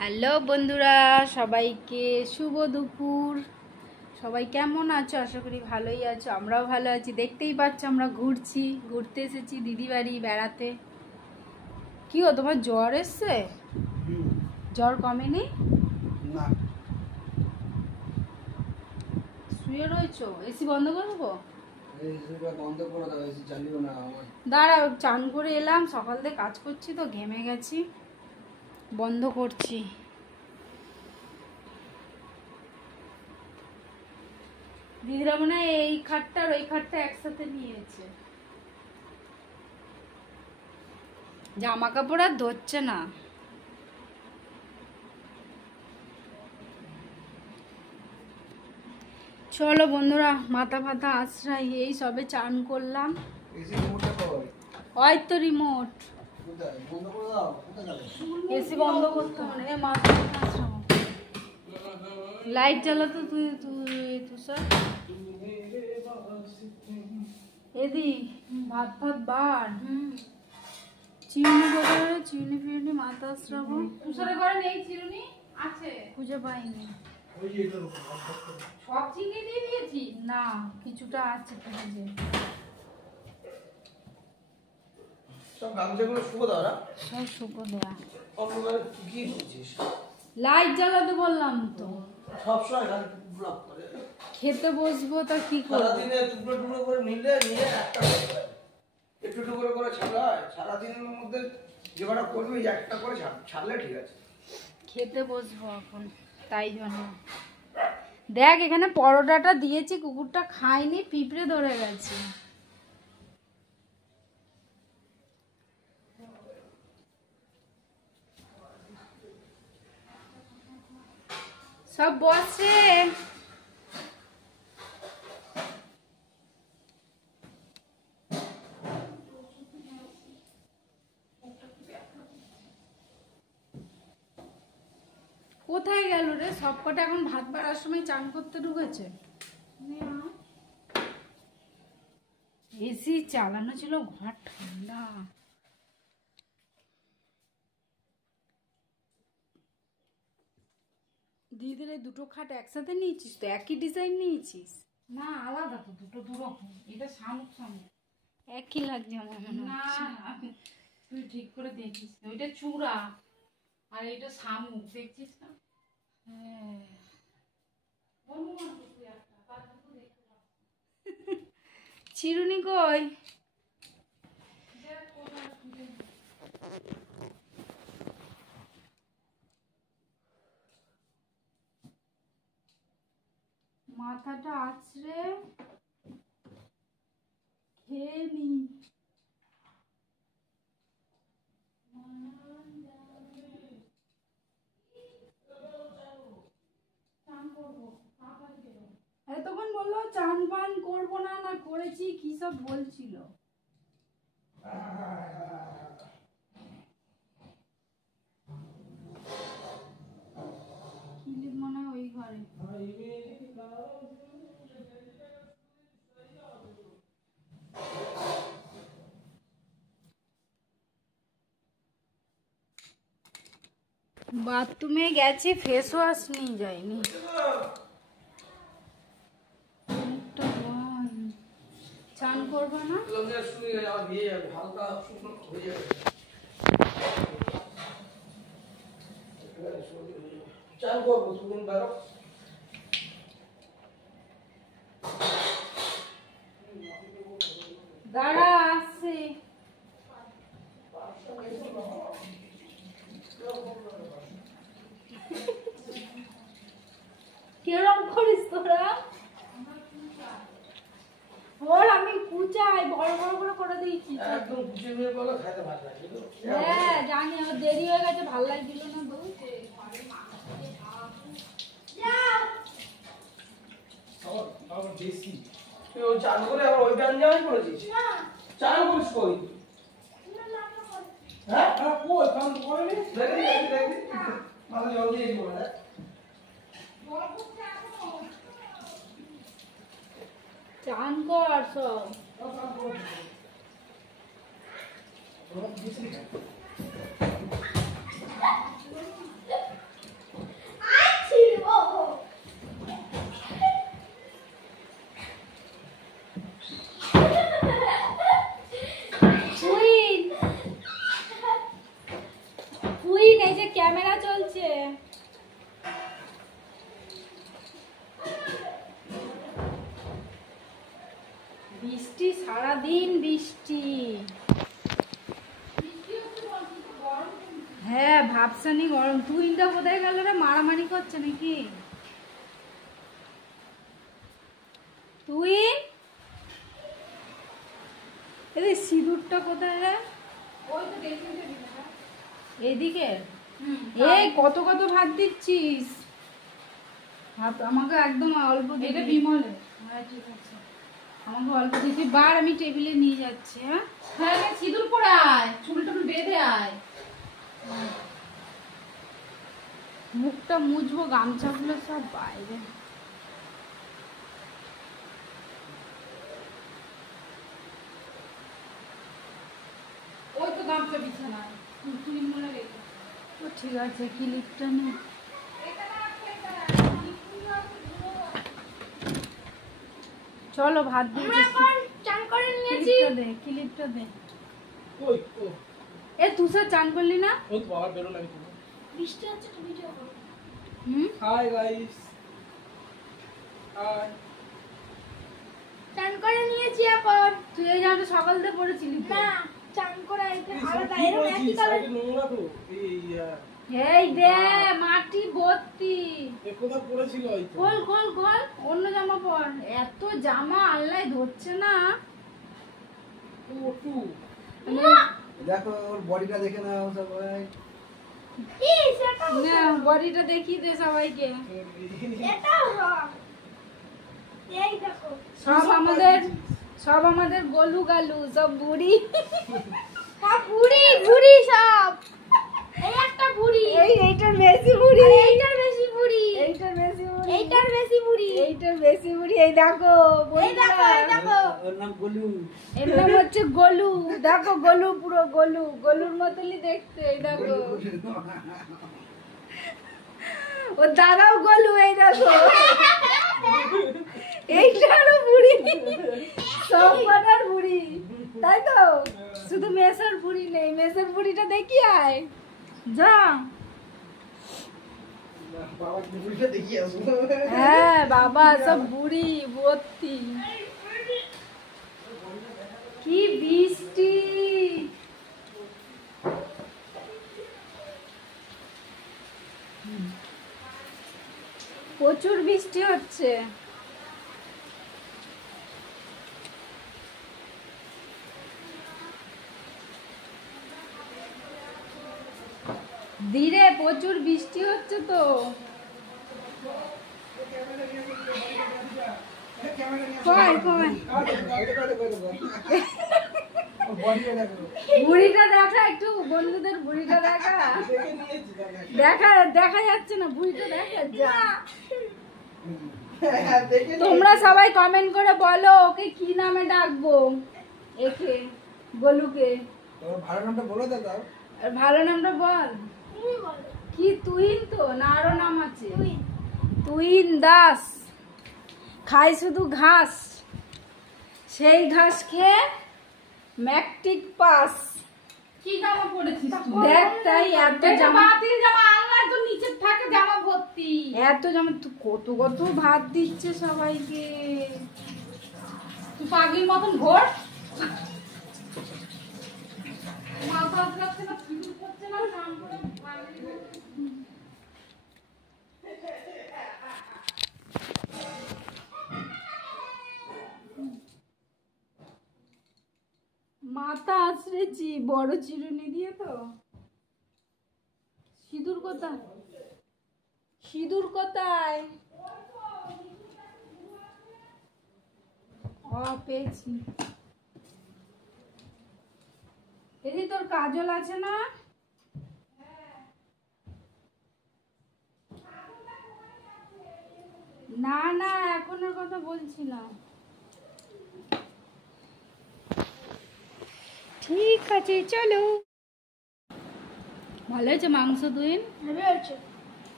Hello বন্ধুরা, সবাইকে শুভ দুপুর। সবাই কেমন আছো? আশা করি ভালোই আছো। আমরাও ভালো আছি। দেখতেই পাচ্ছ আমরা ঘুরতে এসেছি দিদি বাড়ি বেড়াতে। কি গো, তোমার জ্বর এসছে? জ্বর কমেনি? না, শুয়ে রয়েছো? এসি বন্ধ করবো? বন্ধ করে দাও, এসি চালিও না। দাঁড়াও, চান করে এলাম, সকাল থেকে কাজ করছি তো ঘেমে গেছি, বন্ধ করছি। দিদিরা মনে হয় এই খাটটা আর ওই খাটটা একসাথে নিয়েছে। জামা কাপড় আর ধরছে না। চলো বন্ধুরা, মাথা ফাথা আশ্রয়, এই সবে চান করলাম। এসি রিমোটটা কই? ওই তো রিমোট। কোথায়? বন্ধ করে দাও। কোথায় যাবে? এসি বন্ধ করতে হবে। এ মাথা ফাথা আশ্রয়, লাইট জ্বালাতো তুই তুষার। এদি ভাত বার। চিরুনি কোথায়? চিরুনি ফিরুনি মাথা আশ্রাবো। তুষারের ঘরে নেই চিরুনি? আছে, খুঁজে পাইনি। সব চিনি দিয়ে দিয়েছি না, কিছুটা আছে ফ্রিজে। সব গামছাগুলো শুকো দাও না? সব শুকো দেয়া। অন্ধকারে কি করছিস? লাইট জ্বালাতে বললাম তো। সবসময় খালি ব্লক করে। খেতে বসবো তা কি করবো? সারাদিনে টুকরো টুকরো করে নিয়ে একটা একটু একটু করে ছাড়া হয়। সারাদিনের মধ্যে যে কটা করবি একটা করে ছাড়লে ঠিক আছে। খেতে বসবো এখন, তাই জন্য। দেখ এখানে পরোটাটা দিয়েছি, কুকুরটা খায়নি, পিঁপড়ে ধরে গেছে। সব বসে। কোথায় গেল রে সবকটা? এখন ভাত বাড়ার সময় চান করতে ঢুকেছে। এসি চালানো ছিল, ঘর ঠান্ডা। দিদির এই দুটো খাট একসাথে নিয়েছিস তো? একই ডিজাইন নিয়েছিস? না, আলাদা তো, দুটো দুরকম। এটা শামুক শামুক, একই লাগছে আমার মনে না হচ্ছে। তুই ঠিক করে দেখিস না, ওইটা চূড়া আর এটা শামুক, দেখছিস না? হ্যাঁ। অনুমান করতে একটা, তার দুটো দেখতে পাচ্ছি। চিরুনি কই? দেখ কোথায় খুঁজে নি। মাথাটা আছড়ে খেয়ে নি। এতক্ষণ বললো চান পান করবো না, না করেছি, কি সব বলছিল। কিলিপ মনে হয় ওই ঘরে। বাথরুমে গেছি, ফেস ওয়াশ নিয়ে যায়নি। চান করবো না? চান করবো দুদিন বেরো। দাঁড়া, আসছে। কিরম করিস তোরা? ওর আমি কুচাই বড় বড় করে দিয়েছি। একদম কুচিয়ে নিয়ে বলো, খাইতে ভালো লাগে। হ্যাঁ জানি, ওর দেরি হয়ে গেছে, ভালো লাগছিল না বউ। তুই ওই চান করে আবার ওই গান জামাই করেছিস? চান করিস কই? হ্যাঁ কই কাম করেনি? দেখি মাথা জল দিয়ে দিব না। চান কর সব। তুই এই যে ক্যামেরা চলছে। বৃষ্টি, সারাদিন বৃষ্টি। হ্যাঁ ভাবসানি গরম। তুইটা কোথায় গেল রে? মারামারি করছে নাকি তুই? এই সিঁদুরটা কোথায় রে? এইদিকে। এই কত কত ভাত দিচ্ছিস? ভাত আমাকে একদম অল্প দিবি। এটা বিমলের। হ্যাঁ ঠিক আছে, আমাকে অল্প দিবি। বার আমি টেবিলে নিয়ে যাচ্ছি। হ্যাঁ হ্যাঁ সিঁদুর পরে আয়, চুল টুল বেঁধে আয়। মুখটা মুছবো, গামছাগুলো সব বাইরে। ওই তো গামছা বিছানায় তুই মনে রেখে। তো ঠিক আছে, ক্লিপটা নে। চলো ভাত দিয়ে চান করে নিয়েছি। ক্লিপটা দে, ক্লিপটা দে। ওই ও এ তুষার চান করলি না? ওই তো বাবা বেরো লাগি। বৃষ্টি হচ্ছে তো ভিডিও করো। হুম, হাই গাইস, হাই। চান করে নিয়েছি এখন। তুই এই জামাটা সকাল থেকে পরেছিলি তো? না, চান করে আইতে আলাদা এরকম একই কালার। সাইডে নোংরা তো এই এই দে মাটি ভর্তি। এ কোথা পড়েছিল ওই তো। খোল খোল খোল, অন্য জামা পর। এত জামা আল্লাহ ধরছে না। ও টু দেখো ওর বডিটা দেখে নাও সবাই। না বডিটা দেখিয়ে দে সবাইকে। সব আমাদের গলু গালু, সব বুড়ি, সব বুড়ি বুড়ি সব। এই একটা বুড়ি, এইটার বেশি বুড়ি, এইটার বেশি বুড়ি, এইটার বেশি বুড়ি, এইটার বেশি বুড়ি, এইটার বেশি বুড়ি। এই দেখো, এই দেখো, এই দেখো, ওর নাম গোলু। এর নাম হচ্ছে গোলু। দেখো গোলু, পুরো গোলু, গোলুর মতনই দেখতে। এই দেখো ওর দাদাও গোলু। এই দেখো এইটারও বুড়ি, সব কটার বুড়ি, তাই তো? শুধু মেসের বুড়ি নেই। মেসের বুড়িটা দেখি আয়, যা। বাবা বুড়িটা দেখি আসবো। হ্যাঁ বাবা, সব বুড়ি ভর্তি। কি বৃষ্টি! প্রচুর বৃষ্টি হচ্ছে। ধীরে, প্রচুর বৃষ্টি হচ্ছে তো। কই কই বুড়িটা দেখা, একটু বন্ধুদের বুড়িটা দেখা। দেখা দেখা যাচ্ছে না, বুড়িটা দেখা যা। তোমরা সবাই কমেন্ট করে বলো ওকে কি নামে ডাকবো। একে গোলুকে। তোর ভালো নামটা বলে দাও। আর ভালো নামটা বল। কি তুহিন তো, না আরো নাম আছে? তুহিন দাস। খাই শুধু ঘাস, সেই ঘাস খেয়ে ম্যাট্রিক পাস। কি জামা পরেছিস তুই? দেখ তাই এত জামা, বাতিল জামা আলমারি তো নিচে থাকে জামা ভর্তি। এত জামা। তুই কত কত ভাত দিচ্ছে সবাইকে। তুই পাগলির মতন ঘোর। মাথা আসছে না, সিঁদুর পড়ছে না, স্নান করে পাগলি ঘোর। মাথা আছড়েছি বড় চিরুনি দিয়ে তো। সিঁদুর কোথায়? সিঁদুর কোথায়? ও পেয়েছি। এই তোর কাজল আছে না? না না, এখনের কথা বলছি না। ঠিক আছে চলো। ভালো হয়েছে মাংস তুই?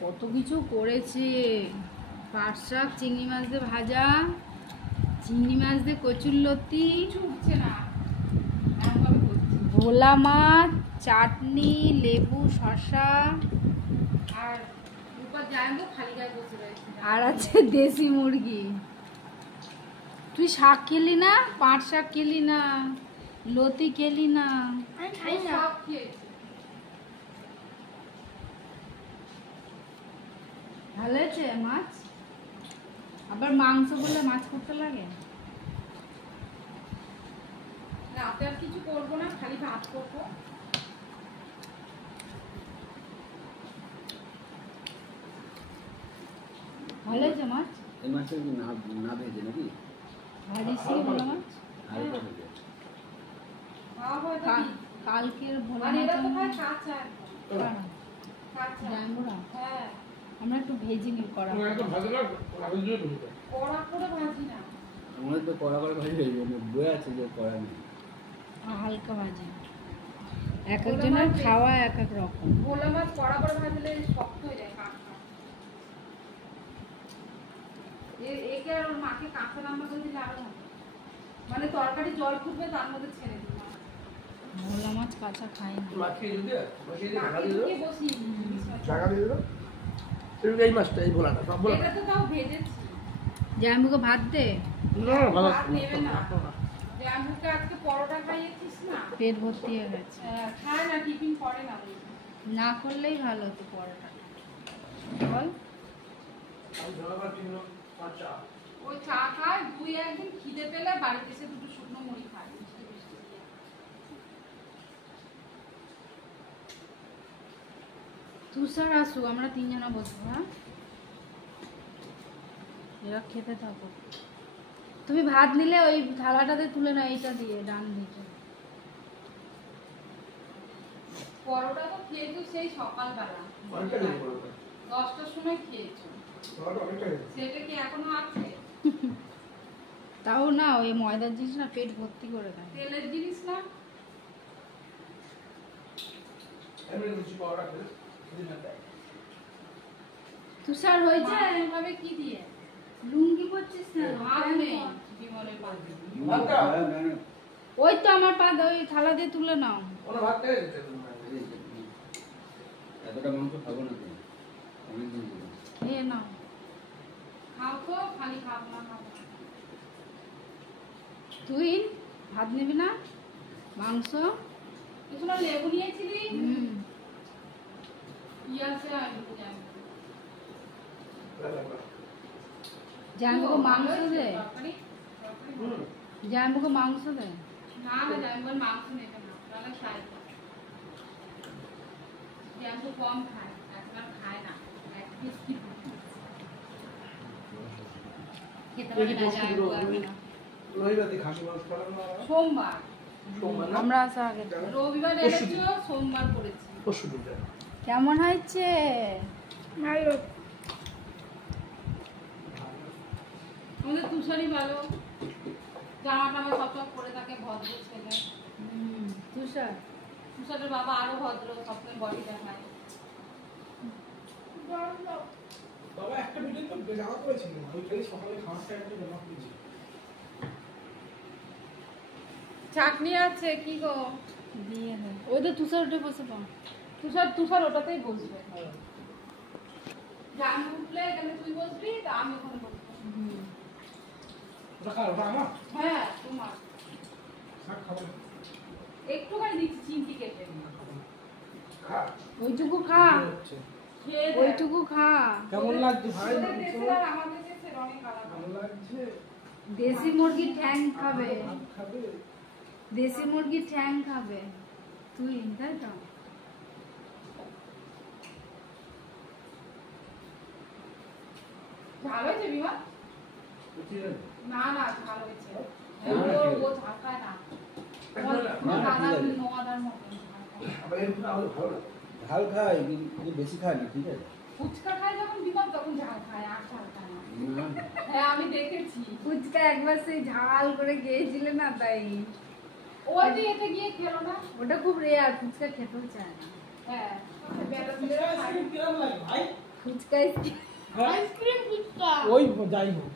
কত কিছু করেছে। পাট শাক, চিংড়ি মাছ দিয়ে ভাজা, চিংড়ি মাছ দিয়ে কচুরলতি, চুপছে না, ভোলা মাছ, চাটনি, লেবু, শসা, আর উপর জানবো খালি গায়ে বসে রয়েছে। আর আছে দেশি মুরগি। তুই শাক খেলি না? পাট শাক খেলি না? লতি খেলি না? সব খেয়েছে। ভালো হয়েছে মাছ? আবার মাংস বললে মাছ করতে লাগে? রাতে আর কিছু করবো না, খালি ভাত করবো। ভালো হয়েছে মাছ? এই মাছটা কি না ভেজে নাকি? ভাজিসি ভোলা মাছ? হালকা ভেজে। খাওয়া হয় তো কি? কালকের ভোলা আর মাছ এরা তো খায় কাঁচা একদম। কারা? কাঁচা। জাম্বুরা? হ্যাঁ, আমরা একটু ভেজে নি করা। কড়া করে ভাজি না। আমাদের তো কড়া করে ভাজি হয়ে যাবে, বই আছে যে কড়া নেই। হালকা ভাজি। এক একজনের খাওয়া এক এক রকম। ভোলা মাছ কড়া করে ভাজলে শক্ত হয়ে যায় কাঁচা। একে আর ওর মাকে কাঁচা রান্না করে দিলে আরো ভালো। মানে তরকারি জল ফুটবে তার মধ্যে ছেড়ে দিই। ভোলা মাছ কাঁচা খাই না। মাখিয়ে যদি বসিয়ে দিয়ে ঢাকা মাকে দিয়ে ঢুকিয়ে দেবো, বসিয়ে দিই। ঢাকা দিয়ে দেবো। এই মাছটা, এই ভোলাটা, সব ভোলা এটা তো তাও ভেজেছি। জাম্বুকে ভাত দে, না ভালো ভাত নেবে না। জাম্বুকে আজকে পরোটা খাইয়েছিস না? পেট ভর্তি হয়ে গেছে। খায় না, টিফিন করে না ও। না করলেই ভালো হতো পরোটা। বল ওই চা খায়, দুই একদিন খিদে পেলে বাড়িতে এসে দুটো শুকনো মুড়ি খায়। তুষার আসুক, আমরা তিনজনা বসবো। হ্যাঁ, এরা খেতে থাকো। তুমি ভাত নিলে ওই থালাটাতে তুলে না, এইটা দিয়ে ডান দিকে। পরোটা তো খেয়েছো সেই সকালবেলা, অনেকটা দেরি করবে। 10টার সময় খেয়েছো। ভোলাটা অনেকটা দেরি। সেটা কি এখনো আছে? তাও না, ওই ময়দার জিনিস না পেট ভর্তি করে দেয়। তেলের জিনিস না। এমনি লুচি পাওয়াটা খেলে দিনে দেয়। তুষার হয়েছে? এভাবে কি দিয়ে? লুঙ্গি পরছিস না? ভাত নেই বিমলের পাশে। ভাতটা? ওই তো আমার পা ওই থালা দিয়ে তুলে নাও। কোনো ভাত নেই দিতে তুমি। এতটা মাংস খাবো না তো, অনেকদিন ধরে। খেয়ে নাও। খাও তো, খালি খাবো না খাবো না। তুই ভাত নিবি না? মাংস? এগুলো লেবু নিয়েছিলি? হুম। কি আছে আর কি জানি। জানবুকে মাংস দে, তরকারি? হুম। জানবুকে মাংস দে। না না, জাম্বুর মাংস নেবে না, তাহলে খাই না। জাম্বু কম খায়, একবার খায় না, এক পিস কি খেতে পারি না জানবু এখন। রবিবারে খাসি মাংস করা না? সোমবার। সোমবার না? আমরা আসা আগে। রবিবার এনেছো, সোমবার করেছি। পরশু দিন যাবে। কেমন হয়েছে? আমাদের তুষারই ভালো, জামা টামা সব সব পরে থাকে, ভদ্র ছেলে। তুষার তুষারের বাবা আরো ভদ্র, সবসময় বডি দেখায়। বাবা একটা ভিডিও তো জামা করেছিল, ওই খালি সকালে খাওয়ার টাইমে জামা করেছিল। চাটনি আছে কি গো? দিয়ে দে। ওই তো তুষার উঠে বসে পাও। তুষার ওটাতেই বসবে। জাম উঠলে এখানে তুই বসবি, তা আমি ওখানে বসবো। ওটা কার? ওটা আমার? হ্যাঁ তোমার। শাক খাবো না। একটুখানি দিচ্ছি চিমটি কেটে। খা। ওইটুকু খা, হচ্ছে। খেয়ে দেখ। ওইটুকু খা। কেমন লাগছে ভাই? তোদের মাংস? দেশের আর আমাদের দেশের অনেক আলাদা। ভালো লাগছে? দেশি মুরগির ঠ্যাং খাবে, ভাত খাবে? দেশি মুরগির ঠ্যাং খাবে তুই, তাই তো? ঝাল হয়েছে বিমা? না না, ঝাল হয়েছে। ও ঝাল খায় না। নোয়াদার মতন ঝাল খায়। আবার এরকম আমাদের ভালো লাগে। ঝাল খাই কিন্তু বেশি খাইনি, ঠিক আছে? ফুচকা খায় যখন বিমল, তখন ঝাল খায়, আর ঝাল খায় না। না, হ্যাঁ আমি দেখেছি। ফুচকা একবার সেই ঝাল করে খেয়েছিলে না, তাই ওই যে এতে গিয়ে খেলো না। ওটা খুব রেয়ার, ফুচকা খেতেও চায় না। হ্যাঁ বেলা ফুচকা ছেলেরা খায়। আইসক্রিম কিরম লাগে ভাই? ফুচকা আইসক্রিম ফুচকা। ওই যাই হোক।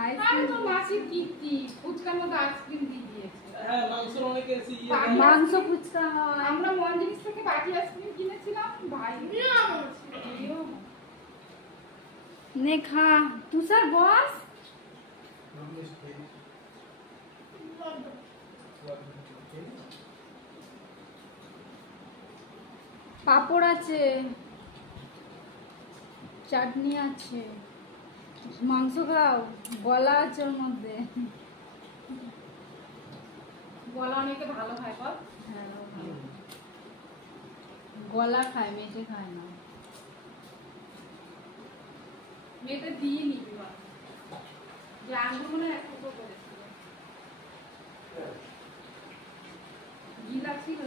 আরে আইসক্রিম তোর মাসির কীর্তি, ফুচকার মধ্যে আইসক্রিম দিয়ে দিয়েছে। হ্যাঁ মাংসের অনেকে এসে মাংস ফুচকা হয়। আমরা মঞ্জিনিস থেকে বাটি আইসক্রিম কিনেছিলাম ভাই নে খা তুষার বস। পাপড় আছে, চাটনি আছে, মাংস খাও, গলা আছে ওর মধ্যে। গলা অনেকে ভালো খায় বল। হ্যাঁ, ও ভালো। গলা খায়, মেটে খায় না। মেয়েটা দিয়ে নিবি বল যে আঙ্গুর মনে এক টুকরো করেছিল গিলা ছিল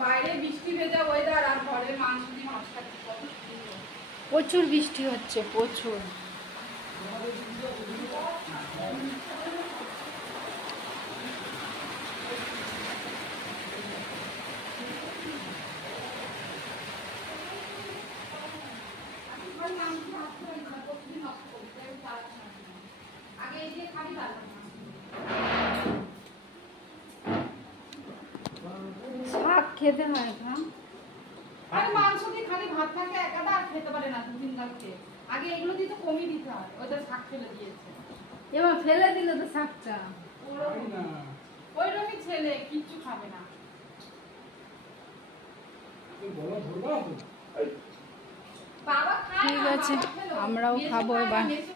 বাইরে বৃষ্টি ভেজা ওয়েদার আর ঘরে মাংস দিয়ে মাছ খাচ্ছি কত সুন্দর। প্রচুর বৃষ্টি হচ্ছে, প্রচুর। আমি ঘরে মাংস ভাত খাই না, প্রতিদিন নষ্ট করি, তাই আমি চাল খাই না। আগে এই দিয়ে খাবি তারপর মাংস। শাক খেতে হয় খা। আর মাংস দিয়ে খালি ভাত থাকে একাটা আর খেতে পারে না 2-3 গাল খেয়ে। আগে এগুলো দিয়ে তো কমই দিতে হয়, ওদের শাক ফেলে দিয়েছে। এবার ফেলে দিলে তো শাকটা। ওই রকমই ছেলে কিচ্ছু খাবে না। বলা ধরবা তো বাবা খায় ঠিক না, আছে, বাবা খেলো। আমরাও মেসো খাবো খায় না, এবার। মেসো